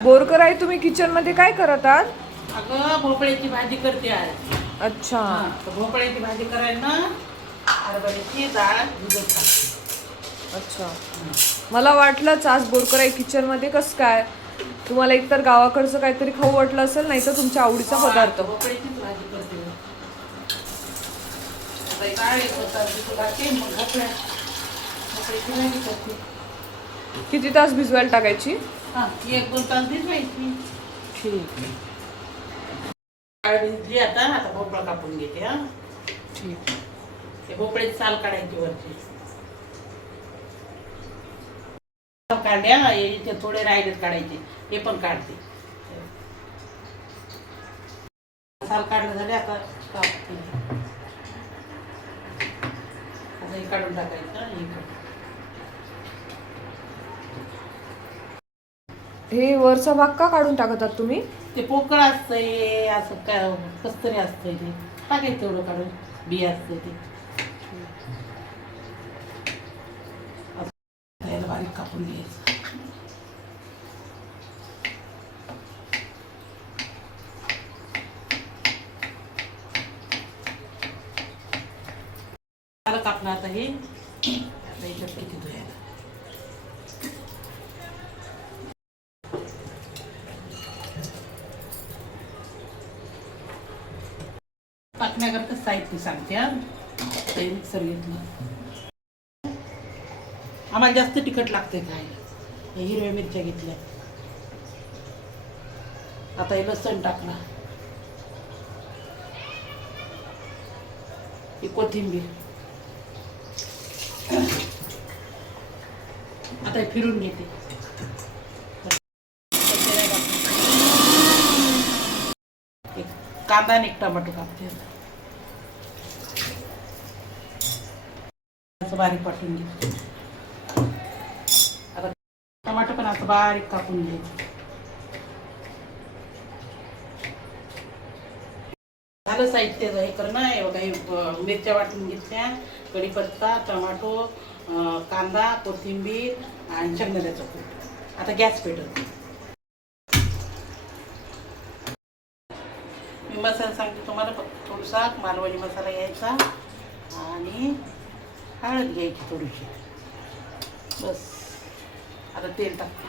बोरकर आहे, तुम्ही किचन मध्ये काय करत आहात? अगं भोपळ्याची भाजी करते आज. अच्छा. तर भोपळ्याची भाजी करायला ना हरभऱ्याची डाळ भिजत टाकते. अच्छा, मला वाटलंच आज बोरकर आहे किचन मध्ये कसं काय. तुम्हाला एकतर गावाकडचं काहीतरी खाऊ वाटलं असेल, नाही तर तुमच्या आवडीचा पदार्थ. भोपळ्याचीच भाजी करते. आता एक डाळ एक होता टाकते, मग भोपळ्याची भाजी करते. किती तास भिजवायला टाकायची? हां, 1-2 तास भिजवायची. ठीक आहे. डाळ भिजली आता. आता भोपळा कापून घेते. हा, ठीक. ते भोपळ्याची साल काढायची वरची. काढल्या, इथे थोडे राहिलेत काढायचे, हे पण काढते. साल काढलं झाले. आता कापते. आता हे काढून टाकायचं. हे वरचा भाग का काढून टाकतात तुम्ही? ते पोकळ असतंय, असं काय कसतरी असतंय, ते टाकायचं तेवढं काढून. बी असतंय ते असं बारीक कापून घ्यायचं. कापलं आता हे. आता याच्यात किती धुयाला टाकण्याकरता साहित्य सांगते. हा, ते मिक्सर घेतलं. आम्हाला जास्त तिखट लागते खायला. हिरव्या मिरच्या घेतल्या. आता हे लसण टाकला. ही कोथिंबीर. आता हे फिरून घेते. कांदा आणि एक टमाटो कापते. असं बारीक वाटून घे. आता टमाटो पण असं बारीक कापून घ्यायचं. झालं साहित्य हे करणं. हे बघा, हे मिरच्या वाटून घेतल्या, कढीपत्ता, टमाटो, कांदा, कोथिंबीर आणि शेंगदाण्याचं कूट. आता गॅस पेटवते. मी मसाला सांगते तुम्हाला. थोडासा मालवणी मसाला घ्यायचा आणि हळद घ्यायची थोडीशी, बस. आता तेल टाकते.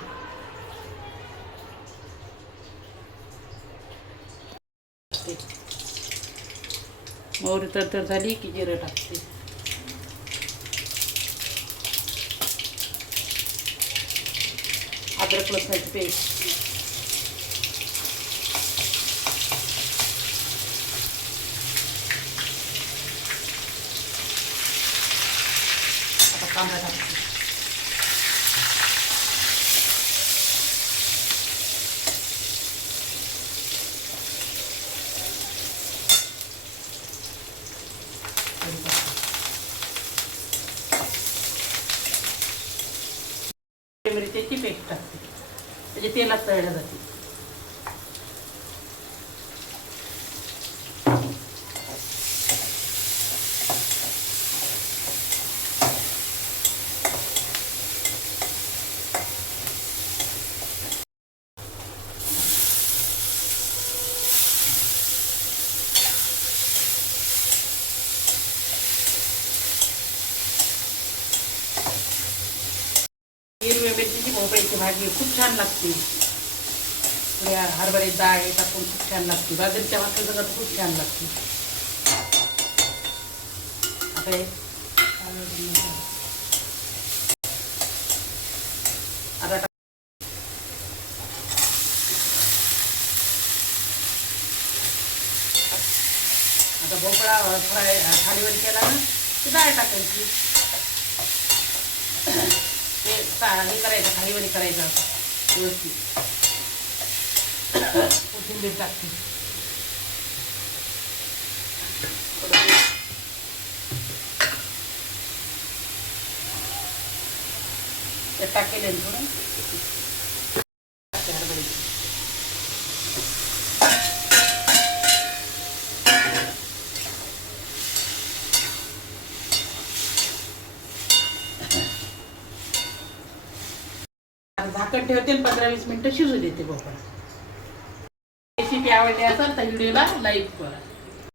मोहरी तडतड झाली की जिरं टाकते. अद्रक लसणाची पेस्ट. आता कांदा टाकते. मिरच्याची पेस्ट टाकते, म्हणजे तेलात तळल्या जाते. हिरव्या मिरचीची भोपळ्याची भाजी खूप छान लागते. हरभऱ्याची डाळ हे टाकून खूप छान लागते. बाजरीच्या भाकरीसोबत खूप छान लागते. आता हे आता आता भोपळा फ्राय खालीवर केला ना, ती डाळ टाकायची. हे करायचं, खालीवर करायचं व्यवस्थित. कोथिंबीर टाकते. ते टाकेल थोडं हरभऱ्याची. झाकण ठेवते आणि 15-20 मिनिटं शिजू देते भोपळा. रेसिपी आवडली असेल तर व्हिडिओला लाईक करा.